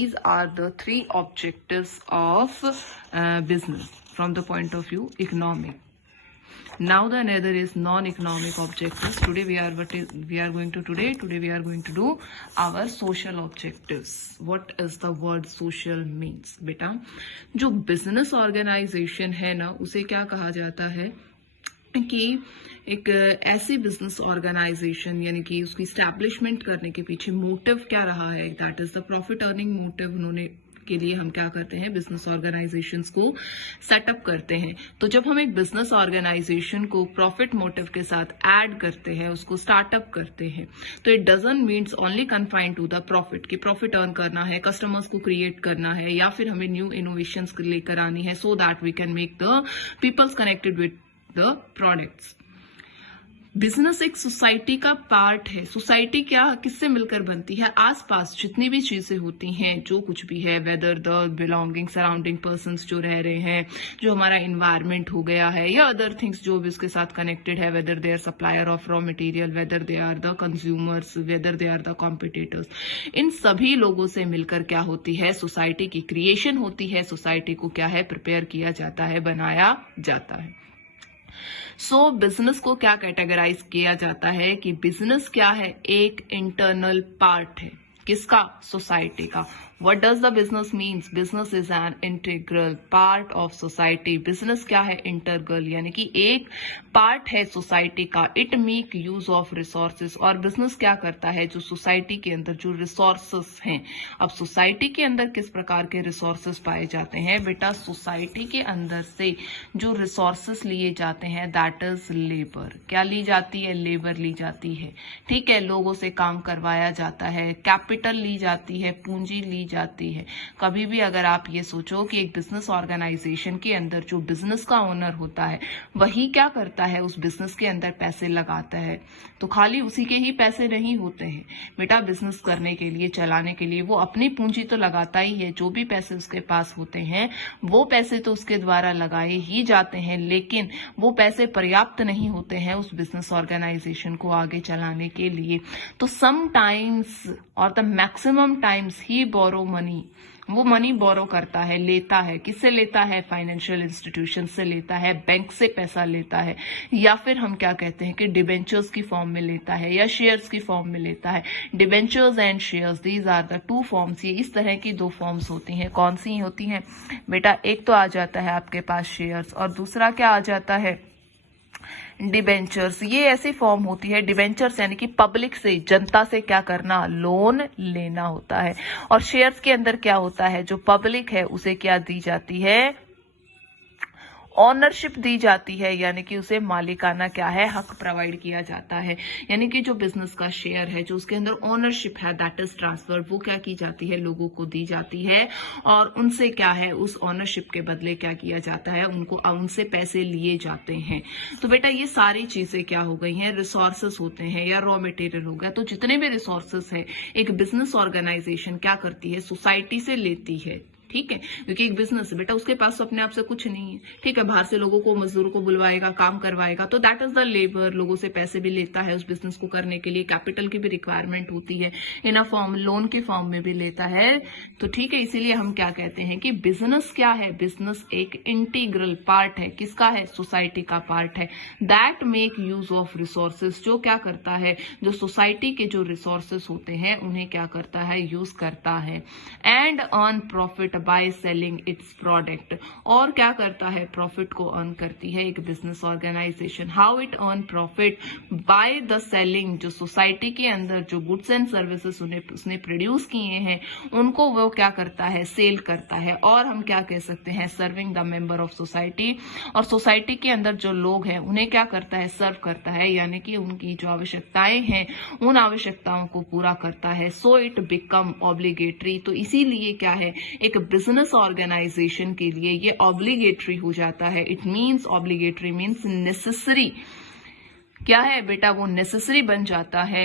These are the three objectives of business from the point of view economic. Now the another is non-economic objectives. Today we are going to do our social objectives. What is the word social means? बेटा जो business organization है ना, उसे क्या कहा जाता है कि एक ऐसी बिजनेस ऑर्गेनाइजेशन, यानी कि उसकी स्टैब्लिशमेंट करने के पीछे मोटिव क्या रहा है, that is the profit earning motive उन्होंने के लिए हम क्या करते हैं, बिजनेस ऑर्गेनाइजेशंस को सेटअप करते हैं। तो जब हम एक बिजनेस ऑर्गेनाइजेशन को प्रॉफिट मोटिव के साथ ऐड करते हैं, उसको स्टार्टअप करते हैं, तो it doesn't means only confined to the profit कि प्रॉफिट अर्न करना है, कस्टमर्स को क्रिएट करना है, या फिर हमें न्यू इनोवेशंस लेकर आनी है so that we can make the peoples connected with the products. Business एक सोसाइटी का पार्ट है। सोसाइटी क्या किससे मिलकर बनती है? आसपास जितनी भी चीजें होती हैं, जो कुछ भी है, whether the belonging surrounding persons जो रह रहे हैं, जो हमारा इन्वायरमेंट हो गया है, या अदर थिंग्स जो भी इसके साथ कनेक्टेड है, whether they are supplier of raw material, whether they are the consumers, whether they are the competitors, इन सभी लोगों से मिलकर क्या होती है, सोसाइटी की क्रिएशन होती है। सोसाइटी को क्या है, प्रिपेयर किया जाता है, बनाया जाता है। सो बिजनेस को क्या कैटेगराइज किया जाता है कि बिजनेस क्या है, एक इंटरनल पार्ट है। किसका? सोसाइटी का। What does the business means? Business is an integral part of society. Business क्या है? इंटरगल, यानी कि एक पार्ट है सोसाइटी का। It make use of resources. और बिजनेस क्या करता है, जो सोसाइटी के अंदर जो रिसोर्सेस हैं। अब सोसाइटी के अंदर किस प्रकार के रिसोर्सेज पाए जाते हैं? बेटा सोसाइटी के अंदर से जो रिसोर्सेज लिए जाते हैं, दैट इज लेबर। क्या ली जाती है? लेबर ली जाती है। ठीक है, लोगों से काम करवाया जाता है, कैपिटल ली जाती है, पूंजी ली जाती है। कभी भी अगर आप ये सोचो कि एक बिजनेस ऑर्गेनाइजेशन के अंदर जो बिजनेस का ओनर होता है, वही क्या करता है, उस बिजनेस के अंदर पैसे लगाता है, तो खाली उसी के ही पैसे नहीं होते हैं बेटा। बिजनेस करने के लिए, चलाने के लिए वो अपनी पूंजी तो लगाता ही है। जो भी पैसे उसके पास होते हैं, वो पैसे तो उसके द्वारा लगाए ही जाते हैं, लेकिन वो पैसे पर्याप्त नहीं होते हैं उस बिजनेस ऑर्गेनाइजेशन को आगे चलाने के लिए। तो समटाइम्स और द मैक्सिमम टाइम्स ही बोरो मनी, वो मनी बोरो करता है, लेता है। किससे लेता है? फाइनेंशियल इंस्टीट्यूशन से लेता है, बैंक से पैसा लेता है, या फिर हम क्या कहते हैं कि डिबेंचर्स की फॉर्म में लेता है, या शेयर्स की फॉर्म में लेता है। Debentures and shares, these are the two forms. ये इस तरह की दो फॉर्म्स होती हैं। कौन सी होती हैं बेटा? एक तो आ जाता है आपके पास शेयर्स, और दूसरा क्या आ जाता है? डिबेंचर्स। ये ऐसी फॉर्म होती है, डिबेंचर्स यानी कि पब्लिक से, जनता से क्या करना, लोन लेना होता है। और शेयर्स के अंदर क्या होता है, जो पब्लिक है उसे क्या दी जाती है, ऑनरशिप दी जाती है, यानी कि उसे मालिकाना क्या है, हक प्रोवाइड किया जाता है। यानी कि जो बिजनेस का शेयर है, जो उसके अंदर ओनरशिप है, दैट इज ट्रांसफर्ड, वो क्या की जाती है, लोगों को दी जाती है। और उनसे क्या है, उस ओनरशिप के बदले क्या किया जाता है, उनसे पैसे लिए जाते हैं। तो बेटा ये सारी चीजें क्या हो गई हैं, रिसोर्सेस होते हैं या रॉ मटेरियल हो गया। तो जितने भी रिसोर्सेस है, एक बिजनेस ऑर्गेनाइजेशन क्या करती है, सोसाइटी से लेती है। ठीक है, क्योंकि एक बिजनेस है बेटा, उसके पास तो अपने आप से कुछ नहीं है। ठीक है, बाहर से लोगों को, मजदूरों को बुलवाएगा, काम करवाएगा, तो दैट इज द लेबर। लोगों से पैसे भी लेता है उस बिजनेस को करने के लिए, कैपिटल की भी रिक्वायरमेंट होती है, इन अ फॉर्म लोन की फॉर्म में भी लेता है। तो ठीक है, इसीलिए हम क्या कहते हैं कि बिजनेस क्या है, बिजनेस एक इंटीग्रल पार्ट है। किसका है? सोसाइटी का पार्ट है। That make use of resources, जो क्या करता है, जो सोसाइटी के जो रिसोर्सेज होते हैं उन्हें क्या करता है, यूज करता है। And earn profit by selling it's product. और क्या करता है, प्रॉफिट को अर्न करती है एक business organization. How it earn profit? By the selling, जो सोसाइटी के अंदर जो गुड्स एंड सर्विसेज उसने प्रोड्यूस किए हैं, उनको वो क्या करता है, सेल करता है। और हम क्या कह सकते हैं, serving the member of society. और सोसाइटी के अंदर जो लोग हैं उन्हें क्या करता है, सर्व करता है, यानी कि उनकी जो आवश्यकताएं हैं उन आवश्यकताओं को पूरा करता है। So it become obligatory. तो इसीलिए क्या है, एक बिजनेस ऑर्गेनाइजेशन के लिए ये ऑब्लिगेटरी हो जाता है। It means, obligatory means necessary. क्या है बेटा, वो नेसेसरी बन जाता है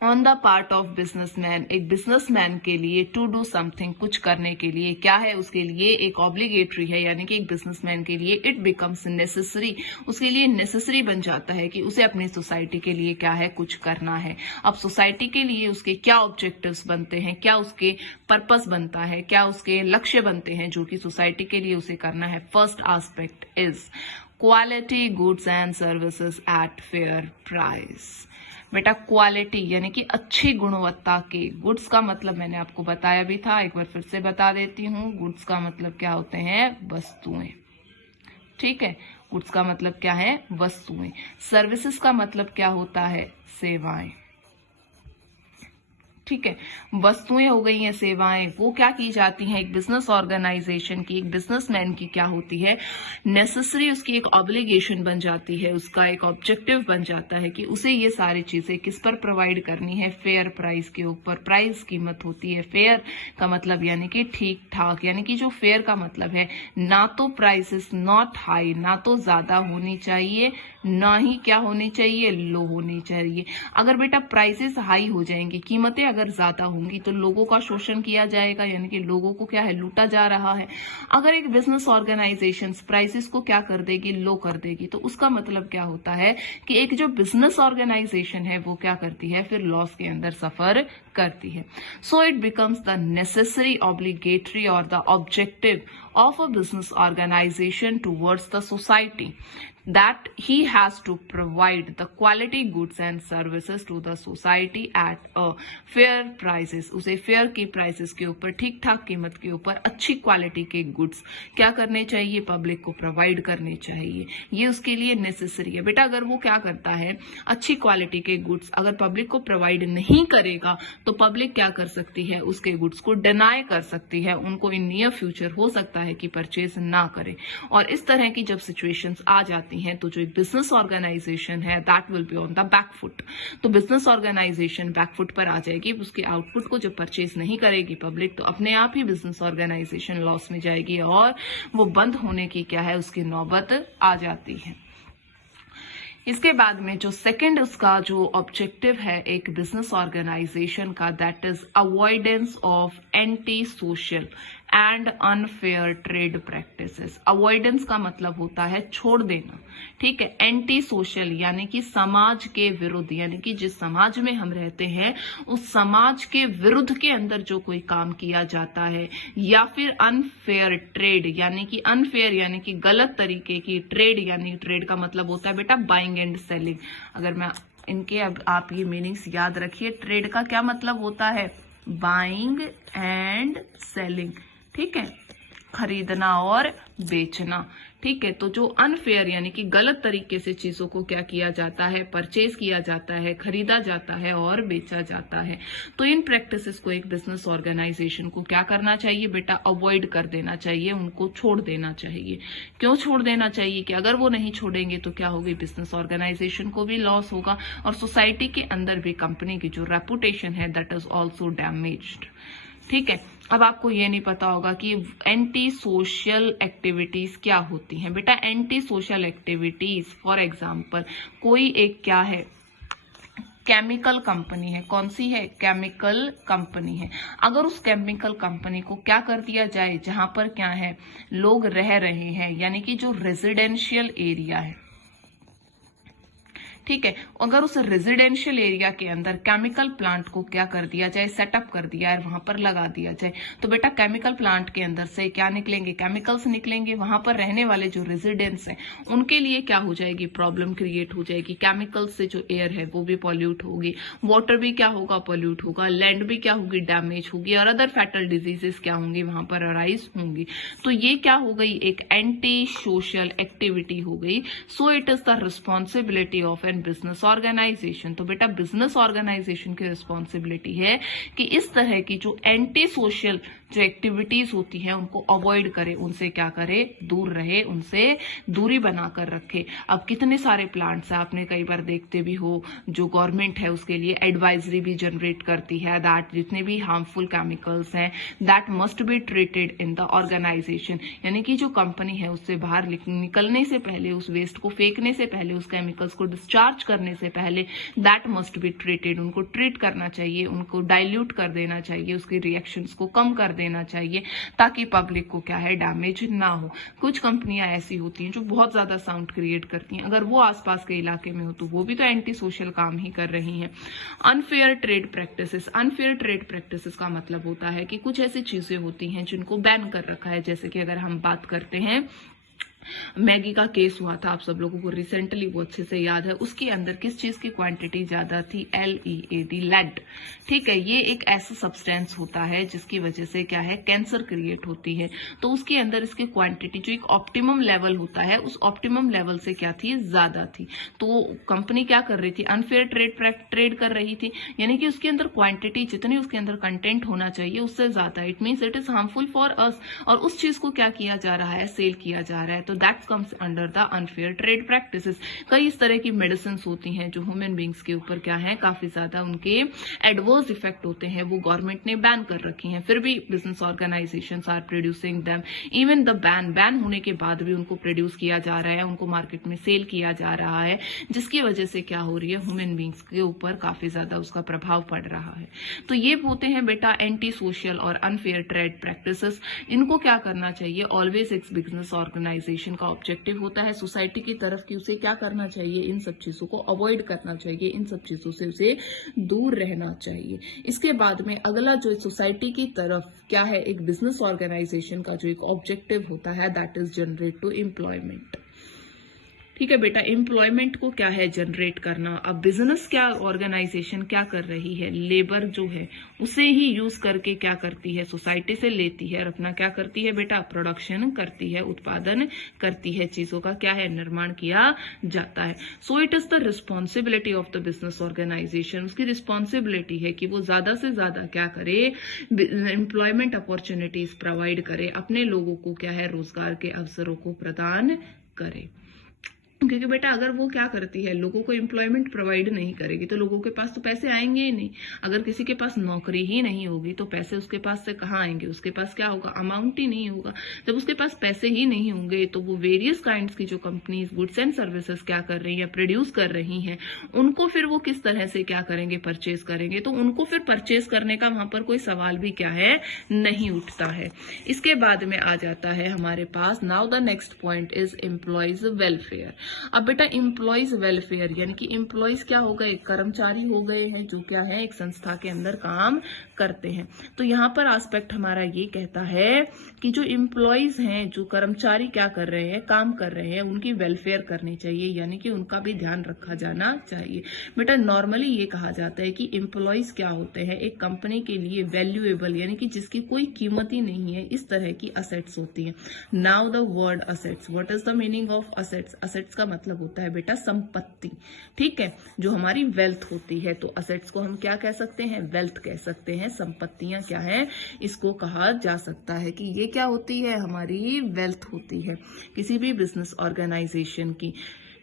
on the part of businessman, एक बिजनेसमैन के लिए टू डू समथिंग, कुछ करने के लिए क्या है, उसके लिए एक ऑब्लिगेटरी है, यानी कि एक बिजनेसमैन के लिए इट बिकम्स नेसेसरी, उसके लिए नेसेसरी बन जाता है कि उसे अपनी सोसाइटी के लिए क्या है, कुछ करना है। अब सोसाइटी के लिए उसके क्या ऑब्जेक्टिव्स बनते हैं, क्या उसके पर्पस बनता है, क्या उसके लक्ष्य बनते हैं जो कि सोसाइटी के लिए उसे करना है। First aspect is quality goods and services at fair price. बेटा क्वालिटी यानी कि अच्छी गुणवत्ता के, गुड्स का मतलब मैंने आपको बताया भी था, एक बार फिर से बता देती हूँ। गुड्स का मतलब क्या होते हैं, वस्तुएं। ठीक है, गुड्स का मतलब क्या है, वस्तुएं। सर्विसेज का मतलब क्या होता है, सेवाएं। ठीक है, वस्तुएं हो गई हैं, सेवाएं, वो क्या की जाती हैं, एक बिजनेस ऑर्गेनाइजेशन की, एक बिजनेसमैन की क्या होती है, नेसेसरी, उसकी एक ऑब्लिगेशन बन जाती है, उसका एक ऑब्जेक्टिव बन जाता है कि उसे ये सारी चीजें किस पर प्रोवाइड करनी है, फेयर प्राइस के ऊपर। प्राइस कीमत होती है, फेयर का मतलब यानी कि ठीक ठाक, यानी कि जो फेयर का मतलब है, ना तो प्राइस इज नॉट हाई, ना तो ज्यादा होनी चाहिए, ना ही क्या होनी चाहिए, लो होनी चाहिए। अगर बेटा प्राइसेस हाई हो जाएंगी, कीमतें अगर ज्यादा होंगी, तो लोगों का शोषण किया जाएगा, यानी कि लोगों को क्या है, लूटा जा रहा है। अगर एक बिजनेस ऑर्गेनाइजेशन प्राइसेस को क्या कर देगी, लो कर देगी, तो उसका मतलब क्या होता है कि एक जो बिजनेस ऑर्गेनाइजेशन है वो क्या करती है, फिर लॉस के अंदर सफर करती है। So it becomes the necessary, obligatory और the objective of a business organization towards the society that he has to provide the quality goods and services to the society at a fair prices। उसे fair की prices के ऊपर, ठीक ठाक कीमत के ऊपर, अच्छी क्वालिटी के गुड्स क्या करने चाहिए, पब्लिक को प्रोवाइड करने चाहिए। ये उसके लिए नेसेसरी है। बेटा अगर वो क्या करता है, अच्छी क्वालिटी के गुड्स अगर पब्लिक को प्रोवाइड नहीं करेगा, तो पब्लिक क्या कर सकती है, उसके गुड्स को डिनाई कर सकती है, उनको इन नियर फ्यूचर हो सकता है कि परचेज ना करें। और इस तरह की जब सिचुएशंस आ जाती हैं, तो जो एक बिजनेस ऑर्गेनाइजेशन है that will be on the backfoot. तो बिजनेस ऑर्गेनाइजेशन बैकफुट पर आ जाएगी, उसके आउटपुट को जब परचेज नहीं करेगी पब्लिक, तो अपने आप ही बिजनेस ऑर्गेनाइजेशन लॉस में जाएगी और वो बंद होने की क्या है, उसकी नौबत आ जाती है। इसके बाद में जो सेकंड उसका जो ऑब्जेक्टिव है एक बिजनेस ऑर्गेनाइजेशन का, that is avoidance of anti social and unfair trade practices. Avoidance का मतलब होता है छोड़ देना, ठीक है। एंटी सोशल यानी कि समाज के विरुद्ध, यानी कि जिस समाज में हम रहते हैं उस समाज के विरुद्ध के अंदर जो कोई काम किया जाता है, या फिर अनफेयर ट्रेड यानी कि अनफेयर यानी कि गलत तरीके की ट्रेड, यानी ट्रेड का मतलब होता है बेटा बाइंग एंड सेलिंग। अगर मैं इनके, अब आप ये मीनिंग्स याद रखिए, ट्रेड का क्या मतलब होता है, बाइंग एंड सेलिंग, ठीक है, खरीदना और बेचना, ठीक है। तो जो अनफेयर यानी कि गलत तरीके से चीजों को क्या किया जाता है, परचेज किया जाता है, खरीदा जाता है और बेचा जाता है, तो इन प्रैक्टिसेस को एक बिजनेस ऑर्गेनाइजेशन को क्या करना चाहिए बेटा, अवॉइड कर देना चाहिए, उनको छोड़ देना चाहिए। क्यों छोड़ देना चाहिए कि अगर वो नहीं छोड़ेंगे तो क्या होगी, बिजनेस ऑर्गेनाइजेशन को भी लॉस होगा और सोसाइटी के अंदर भी कंपनी की जो रेपुटेशन है दैट इज ऑल्सो डैमेज्ड, ठीक है। अब आपको ये नहीं पता होगा कि एंटी सोशल एक्टिविटीज क्या होती हैं। बेटा anti social activities for example, कोई एक क्या है, केमिकल कंपनी है, कौन सी है, केमिकल कंपनी है। अगर उस केमिकल कंपनी को क्या कर दिया जाए, जहां पर क्या है, लोग रह रहे हैं, यानी कि जो रेजिडेंशियल एरिया है, ठीक है, अगर उस रेजिडेंशियल एरिया के अंदर केमिकल प्लांट को क्या कर दिया जाए, सेटअप कर दिया है, वहां पर लगा दिया जाए, तो बेटा केमिकल प्लांट के अंदर से क्या निकलेंगे, केमिकल्स निकलेंगे। वहां पर रहने वाले जो रेजिडेंट्स हैं उनके लिए क्या हो जाएगी, प्रॉब्लम क्रिएट हो जाएगी। केमिकल्स से जो एयर है वो भी पॉल्यूट होगी, वाटर भी क्या होगा, पॉल्यूट होगा, लैंड भी क्या होगी, डैमेज होगी, और अदर फैटल डिजीजेस क्या होंगी वहां पर अराइज होंगी। तो ये क्या हो गई, एक एंटी सोशल एक्टिविटी हो गई। So it is the responsibility of an business organization. तो बेटा बिजनेस ऑर्गेनाइजेशन की रिस्पॉन्सिबिलिटी है कि इस तरह की जो एंटी सोशल जो एक्टिविटीज होती हैं उनको अवॉइड करे, उनसे क्या करे, दूर रहे, उनसे दूरी बनाकर रखे। अब कितने सारे प्लांट्स हैं, आपने कई बार देखते भी हो, जो गवर्नमेंट है उसके लिए एडवाइजरी भी जनरेट करती है दैट जितने भी हार्मफुल केमिकल्स हैं that must be treated in the organization, यानी कि जो कंपनी है उससे बाहर निकलने से पहले, उस वेस्ट को फेंकने से पहले, उस केमिकल्स को डिस्चार्ज चार्ज करने से पहले दैट मस्ट बी ट्रीटेड, उनको ट्रीट करना चाहिए, उनको डाइल्यूट कर देना चाहिए, उसके रिएक्शंस को कम कर देना चाहिए ताकि पब्लिक को क्या है डैमेज ना हो। कुछ कंपनियां ऐसी होती हैं जो बहुत ज्यादा साउंड क्रिएट करती हैं, अगर वो आसपास के इलाके में हो तो वो भी तो एंटी सोशल काम ही कर रही हैं। Unfair trade practices, unfair trade practices का मतलब होता है कि कुछ ऐसी चीजें होती हैं जिनको बैन कर रखा है। जैसे कि अगर हम बात करते हैं मैगी का केस हुआ था, आप सब लोगों को रिसेंटली वो अच्छे से याद है, उसके अंदर किस चीज की क्वांटिटी ज्यादा थी, LEAD, लेड। ठीक है, ये एक ऐसा सब्सटेंस होता है जिसकी वजह से क्या है कैंसर क्रिएट होती है। तो उसके अंदर इसकी क्वांटिटी जो एक ऑप्टिमम लेवल होता है उस ऑप्टिमम लेवल से क्या थी, ज्यादा थी। तो कंपनी क्या कर रही थी, अनफेयर ट्रेड कर रही थी, यानी कि उसके अंदर क्वांटिटी जितनी उसके अंदर कंटेंट होना चाहिए उससे ज्यादा, it means it is harmful for us, और उस चीज को क्या किया जा रहा है, सेल किया जा रहा है। तो that comes under the unfair trade practices. कई इस तरह की मेडिसिन होती हैं जो ह्यूमन बींग्स के ऊपर क्या है काफी ज्यादा उनके एडवर्स इफेक्ट होते हैं, वो गवर्नमेंट ने बैन कर रखी हैं, फिर भी business organizations are producing them. Even the ban होने के बाद भी उनको प्रोड्यूस किया जा रहा है, उनको मार्केट में सेल किया जा रहा है, जिसकी वजह से क्या हो रही है, ह्यूमन बींग्स के ऊपर काफी ज्यादा उसका प्रभाव पड़ रहा है। तो ये होते हैं बेटा एंटी सोशल और अनफेयर ट्रेड प्रैक्टिसेस। इनको क्या करना चाहिए, ऑलवेज एक बिजनेस ऑर्गेनाइजेशन का ऑब्जेक्टिव होता है सोसाइटी की तरफ कि उसे क्या करना चाहिए, इन सब चीजों को अवॉइड करना चाहिए, इन सब चीजों से उसे दूर रहना चाहिए। इसके बाद में अगला जो सोसाइटी की तरफ क्या है, एक बिजनेस ऑर्गेनाइजेशन का जो एक ऑब्जेक्टिव होता है that is generate to employment. ठीक है बेटा, एम्प्लॉयमेंट को क्या है, जनरेट करना। अब बिजनेस क्या ऑर्गेनाइजेशन क्या कर रही है, लेबर जो है उसे ही यूज करके क्या करती है, सोसाइटी से लेती है और अपना क्या करती है बेटा, प्रोडक्शन करती है, उत्पादन करती है, चीजों का क्या है निर्माण किया जाता है। So it is the responsibility of the business organization, उसकी रिस्पॉन्सिबिलिटी है कि वो ज्यादा से ज्यादा क्या करे, एम्प्लॉयमेंट अपॉर्चुनिटीज प्रोवाइड करे, अपने लोगों को क्या है रोजगार के अवसरों को प्रदान करे। क्योंकि बेटा अगर वो क्या करती है, लोगों को एम्प्लॉयमेंट प्रोवाइड नहीं करेगी तो लोगों के पास तो पैसे आएंगे ही नहीं। अगर किसी के पास नौकरी ही नहीं होगी तो पैसे उसके पास से कहाँ आएंगे, उसके पास क्या होगा, अमाउंट ही नहीं होगा। जब उसके पास पैसे ही नहीं होंगे तो वो वेरियस काइंड्स की जो कंपनीज गुड्स एंड सर्विसेज क्या कर रही है, प्रोड्यूस कर रही हैं, उनको फिर वो किस तरह से क्या करेंगे, परचेज करेंगे। तो उनको फिर परचेज करने का वहां पर कोई सवाल भी क्या है नहीं उठता है। इसके बाद में आ जाता है हमारे पास, now the next point is employees welfare. अब बेटा एम्प्लॉयज वेलफेयर यानी कि एम्प्लॉयज क्या हो गए, कर्मचारी हो गए हैं जो क्या है एक संस्था के अंदर काम करते हैं। तो यहाँ पर एस्पेक्ट हमारा ये कहता है कि जो एम्प्लॉयज हैं, जो कर्मचारी क्या कर रहे हैं, काम कर रहे हैं, उनकी वेलफेयर करनी चाहिए, यानी कि उनका भी ध्यान रखा जाना चाहिए। बेटा नॉर्मली ये कहा जाता है कि एम्प्लॉयज क्या होते हैं, एक कंपनी के लिए वैल्यूएबल यानी कि जिसकी कोई कीमत ही नहीं है, इस तरह की असेट्स होती हैं। Now the word assets, what is the meaning of assets? Assets का मतलब होता है बेटा संपत्ति। ठीक है, जो हमारी वेल्थ होती है, तो असेट्स को हम क्या कह सकते हैं, वेल्थ कह सकते हैं। संपत्तियां क्या है, इसको कहा जा सकता है कि ये क्या होती है, हमारी वेल्थ होती है किसी भी बिजनेस ऑर्गेनाइजेशन की।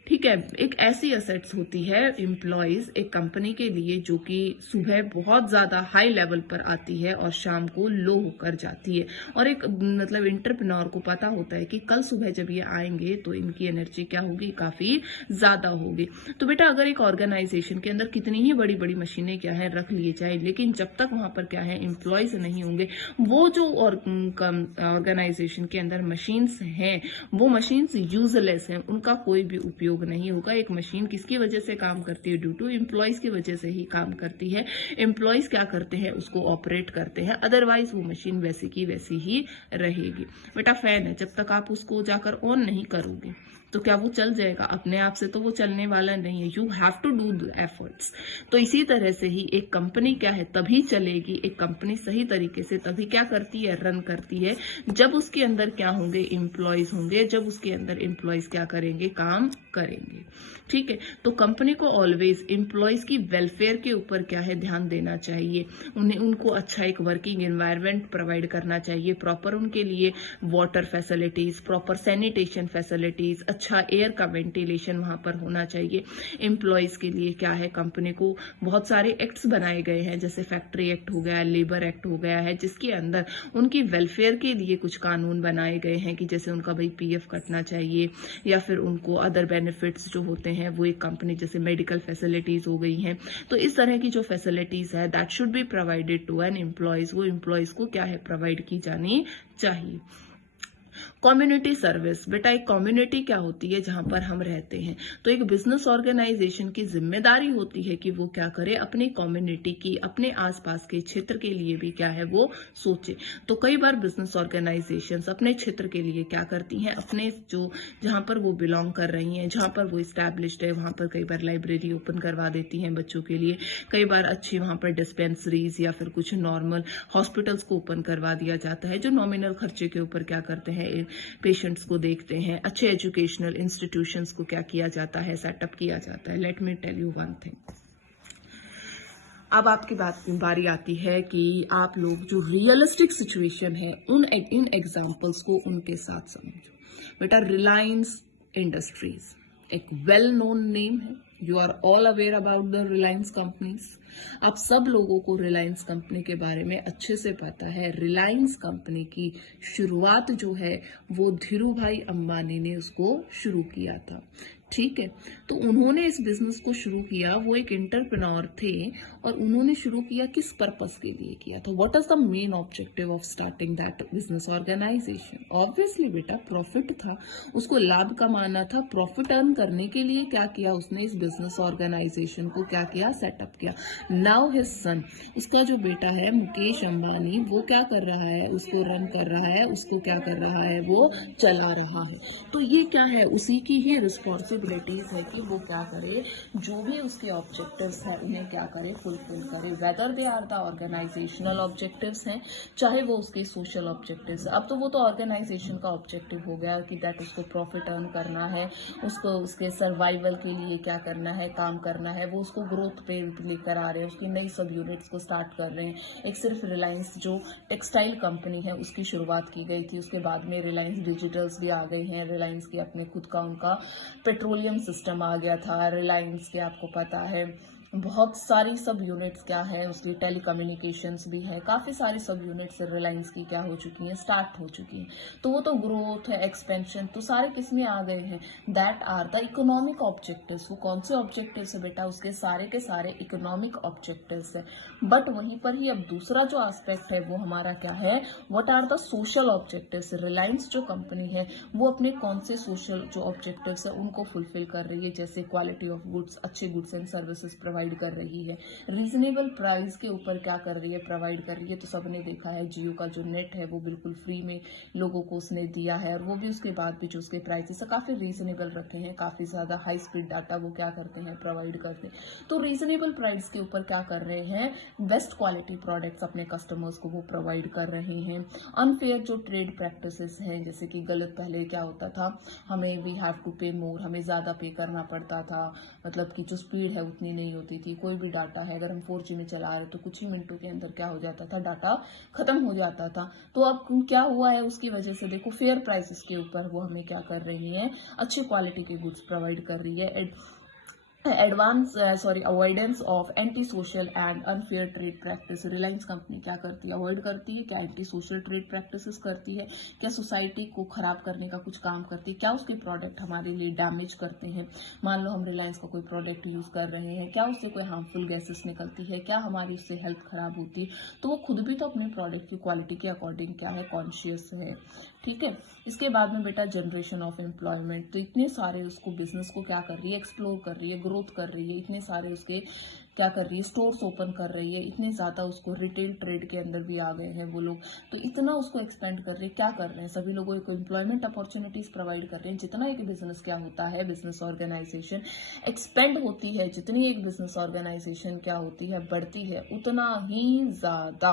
ठीक है, एक ऐसी असेट्स होती है एम्प्लॉयज एक कंपनी के लिए जो कि सुबह बहुत ज्यादा हाई लेवल पर आती है और शाम को लो होकर जाती है, और एक मतलब एंटरप्रेन्योर को पता होता है कि कल सुबह जब ये आएंगे तो इनकी एनर्जी क्या होगी, काफी ज्यादा होगी। तो बेटा अगर एक ऑर्गेनाइजेशन के अंदर कितनी ही बड़ी बड़ी मशीनें क्या है रख लिए जाए, लेकिन जब तक वहां पर क्या है एम्प्लॉयज नहीं होंगे, वो जो ऑर्गेनाइजेशन के अंदर मशीन्स हैं वो मशीन्स यूजलेस हैं, उनका कोई भी उपयोग नहीं होगा। एक मशीन किसकी वजह से काम करती है, ड्यू टू एम्प्लॉयज की वजह से ही काम करती है। एम्प्लॉयज क्या करते हैं, उसको ऑपरेट करते हैं, अदरवाइज वो मशीन वैसी की वैसी ही रहेगी। बेटा फैन है, जब तक आप उसको जाकर ऑन नहीं करोगे तो क्या वो चल जाएगा, अपने आप से तो वो चलने वाला नहीं है, you have to do the efforts. तो इसी तरह से ही एक कंपनी क्या है तभी चलेगी, एक कंपनी सही तरीके से तभी क्या करती है, रन करती है, जब उसके अंदर क्या होंगे, एम्प्लॉयज होंगे, जब उसके अंदर एम्प्लॉयज क्या करेंगे, काम करेंगे। ठीक है, तो कंपनी को ऑलवेज एम्प्लॉयज की वेलफेयर के ऊपर क्या है ध्यान देना चाहिए, उनको अच्छा एक वर्किंग एनवायरनमेंट प्रोवाइड करना चाहिए, प्रॉपर उनके लिए water facilities, proper sanitation facilities, अच्छा एयर का वेंटिलेशन वहां पर होना चाहिए। एम्प्लॉयज के लिए क्या है, कंपनी को बहुत सारे एक्ट्स बनाए गए हैं, जैसे फैक्ट्री एक्ट हो गया, लेबर एक्ट हो गया है, जिसके अंदर उनकी वेलफेयर के लिए कुछ कानून बनाए गए हैं कि जैसे उनका भाई पीएफ कटना चाहिए, या फिर उनको अदर बेनिफिट्स जो होते हैं वो एक कंपनी, जैसे मेडिकल फैसिलिटीज हो गई हैं, तो इस तरह की जो फैसिलिटीज है that should be provided to an employees, वो एम्प्लॉयज को क्या है, प्रोवाइड की जानी चाहिए। कम्युनिटी सर्विस, बेटा एक कम्युनिटी क्या होती है, जहां पर हम रहते हैं, तो एक बिजनेस ऑर्गेनाइजेशन की जिम्मेदारी होती है कि वो क्या करे, अपनी कम्युनिटी की, अपने आसपास के क्षेत्र के लिए भी क्या है वो सोचे। तो कई बार बिजनेस ऑर्गेनाइजेशंस अपने क्षेत्र के लिए क्या करती हैं, अपने जो जहां पर वो बिलोंग कर रही हैं, जहां पर वो इस्टेब्लिश्ड है, वहां पर कई बार लाइब्रेरी ओपन करवा देती हैं बच्चों के लिए, कई बार अच्छी वहां पर डिस्पेंसरीज या फिर कुछ नॉर्मल हॉस्पिटल्स को ओपन करवा दिया जाता है, जो नॉमिनल खर्चे के ऊपर क्या करते हैं, पेशेंट्स को देखते हैं। अच्छे एजुकेशनल इंस्टीट्यूशंस को क्या किया जाता है, सेटअप किया जाता है। Let me tell you one thing. अब आपकी बारी आती है कि आप लोग जो रियलिस्टिक सिचुएशन है इन एग्जांपल्स को उनके साथ समझो। बेटा रिलायंस इंडस्ट्रीज एक वेल नोन नेम है, you are all aware about the Reliance companies. आप सब लोगों को रिलायंस कंपनी के बारे में अच्छे से पता है। रिलायंस कंपनी की शुरुआत जो है वो धीरू भाई अंबानी ने उसको शुरू किया था, ठीक है। तो उन्होंने इस बिजनेस को शुरू किया, वो एक एंटरप्रेन्योर थे, और उन्होंने शुरू किया किस पर्पस के लिए किया था, what is the main objective of starting that business organization. Obviously बेटा प्रॉफिट था, उसको लाभ कमाना था। प्रॉफिट अर्न करने के लिए क्या किया उसने, इस बिजनेस ऑर्गेनाइजेशन को क्या किया, सेटअप किया। नाउ हिज सन, उसका जो बेटा है मुकेश अंबानी, वो क्या कर रहा है, उसको रन कर रहा है, उसको क्या कर रहा है, वो चला रहा है। तो ये क्या है, उसी की ही रिस्पॉन्सिबिलिटीज है कि वो क्या करे, जो भी उसके ऑब्जेक्टिव्स है उन्हें क्या करे, फुलफिल करे, whether they are the organizational objectives हैं, चाहे वो उसके सोशल ऑब्जेक्टिव्स। अब तो वो तो ऑर्गेनाइजेशन का ऑब्जेक्टिव हो गया कि दैट उसको प्रॉफिट अर्न करना है, उसको उसके सर्वाइवल के लिए क्या करना है, काम करना है, वो उसको ग्रोथ पे लेकर आ रहे हैं, उसकी नई सब यूनिट्स को स्टार्ट कर रहे हैं। एक सिर्फ रिलायंस जो टेक्सटाइल कंपनी है उसकी शुरुआत की गई थी, उसके बाद में रिलायंस डिजिटल्स भी आ गई हैं, रिलायंस की अपने खुद का उनका पेट्रोलियम सिस्टम आ गया था, रिलायंस के आपको पता है बहुत सारी सब यूनिट्स क्या है उसकी, टेलीकम्युनिकेशंस भी है, काफी सारी सब यूनिट्स रिलायंस की क्या हो चुकी हैं, स्टार्ट हो चुकी हैं। तो वो तो ग्रोथ है, एक्सपेंशन, तो सारे किसमें आ गए हैं, that are the economic objectives. वो कौन से ऑब्जेक्टिव्स है बेटा, उसके सारे के सारे इकोनॉमिक ऑब्जेक्टिव्स है। बट वहीं पर ही अब दूसरा जो एस्पेक्ट है वो हमारा क्या है, what are the social objectives. Reliance जो कंपनी है वो अपने कौन से सोशल जो ऑब्जेक्टिव्स है उनको फुलफिल कर रही है, जैसे क्वालिटी ऑफ गुड्स, अच्छे गुड्स एंड सर्विसेज प्रोवाइड कर रही है, रीजनेबल प्राइस के ऊपर क्या कर रही है, प्रोवाइड कर रही है। तो सबने देखा है जियो का जो नेट है वो बिल्कुल फ्री में लोगों को उसने दिया है, और वो भी उसके बाद भी जो उसके प्राइसेस काफी रीजनेबल रखे हैं, काफी ज्यादा हाई स्पीड डाटा वो क्या करते हैं, प्रोवाइड करते हैं। तो रीजनेबल प्राइस के ऊपर क्या कर रहे हैं, बेस्ट क्वालिटी प्रोडक्ट्स अपने कस्टमर्स को वो प्रोवाइड कर रहे हैं। अनफेयर जो ट्रेड प्रैक्टिसेस हैं, जैसे कि गलत, पहले क्या होता था, हमें वी हैव टू पे मोर, हमें ज्यादा पे करना पड़ता था, मतलब कि जो स्पीड है उतनी नहीं होती थी। कोई भी डाटा है अगर हम 4G में चला रहे तो कुछ ही मिनटों के अंदर क्या हो जाता था, डाटा खत्म हो जाता था। तो अब क्या हुआ है, उसकी वजह से देखो फेयर प्राइसेस के ऊपर वो हमें क्या कर रही है, अच्छी क्वालिटी के गुड्स प्रोवाइड कर रही है। Avoidance of anti social and unfair trade practice. Reliance company क्या करती है, अवॉइड करती है, क्या एंटी सोशल ट्रेड प्रैक्टिसेस करती है, क्या सोसाइटी को खराब करने का कुछ काम करती है, क्या उसके प्रोडक्ट हमारे लिए डैमेज करते हैं। मान लो हम रिलायंस का कोई प्रोडक्ट यूज कर रहे हैं, क्या उससे कोई हार्मफुल गैसेस निकलती है, क्या हमारी उससे हेल्थ खराब होती है। तो वो खुद भी तो अपने प्रोडक्ट की क्वालिटी के अकॉर्डिंग क्या है, कॉन्शियस है, ठीक है। इसके बाद में बेटा जनरेशन ऑफ एम्प्लॉयमेंट, तो इतने सारे उसको बिजनेस को क्या कर रही है, एक्सप्लोर कर रही है, ग्रोथ कर रही है, इतने सारे उसके क्या कर रही है, स्टोर्स ओपन कर रही है, इतने ज्यादा उसको रिटेल ट्रेड के अंदर भी आ गए हैं वो लोग, तो इतना उसको एक्सपेंड कर रही है, क्या कर रहे हैं, सभी लोगों को एम्प्लॉयमेंट अपॉर्चुनिटीज प्रोवाइड कर रहे हैं। जितना एक बिजनेस क्या होता है, बिजनेस ऑर्गेनाइजेशन एक्सपेंड होती है, जितनी एक बिजनेस ऑर्गेनाइजेशन क्या होती है, बढ़ती है, उतना ही ज्यादा,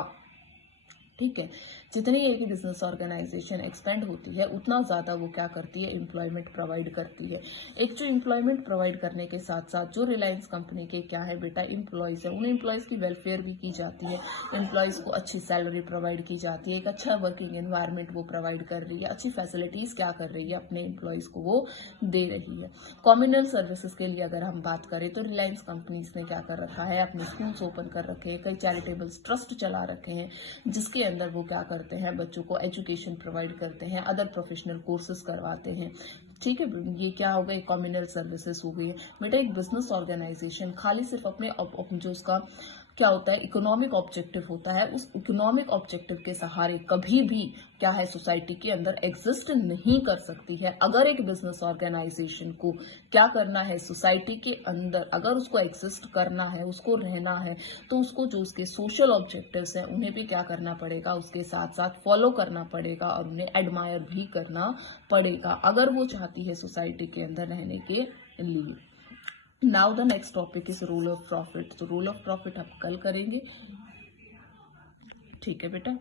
ठीक है। जितनी एक बिजनेस ऑर्गेनाइजेशन एक्सपेंड होती है उतना ज़्यादा वो क्या करती है, एम्प्लॉयमेंट प्रोवाइड करती है। एक जो एम्प्लॉयमेंट प्रोवाइड करने के साथ साथ जो रिलायंस कंपनी के क्या है बेटा एम्प्लॉयज़ है, उन एम्प्लॉयज़ की वेलफेयर भी की जाती है, एम्प्लॉयज़ को अच्छी सैलरी प्रोवाइड की जाती है, एक अच्छा वर्किंग एनवायरनमेंट वो प्रोवाइड कर रही है, अच्छी फैसिलिटीज़ क्या कर रही है, अपने एम्प्लॉयज़ को वो दे रही है। कम्युनल सर्विसेज के लिए अगर हम बात करें तो रिलायंस कंपनीज ने क्या कर रखा है, अपने स्कूल्स ओपन कर रखे हैं, कई चैरिटेबल ट्रस्ट चला रखे हैं, जिसके अंदर वो क्या करते हैं, बच्चों को एजुकेशन प्रोवाइड करते हैं, अदर प्रोफेशनल कोर्सेज करवाते हैं। ठीक है, ये क्या हो गया, कम्युनल सर्विसेज हो गई है। बेटा एक बिजनेस ऑर्गेनाइजेशन खाली सिर्फ अपने जो उसका क्या होता है, इकोनॉमिक ऑब्जेक्टिव होता है, उस इकोनॉमिक ऑब्जेक्टिव के सहारे कभी भी क्या है सोसाइटी के अंदर एग्जिस्ट नहीं कर सकती है। अगर एक बिजनेस ऑर्गेनाइजेशन को क्या करना है, सोसाइटी के अंदर अगर उसको एग्जिस्ट करना है, उसको रहना है, तो उसको जो उसके सोशल ऑब्जेक्टिव्स हैं उन्हें भी क्या करना पड़ेगा, उसके साथ साथ फॉलो करना पड़ेगा और उन्हें एडमायर भी करना पड़ेगा, अगर वो चाहती है सोसाइटी के अंदर रहने के लिए। Now the next topic is rule of profit. तो रूल ऑफ प्रॉफिट हम कल करेंगे, ठीक है बेटा।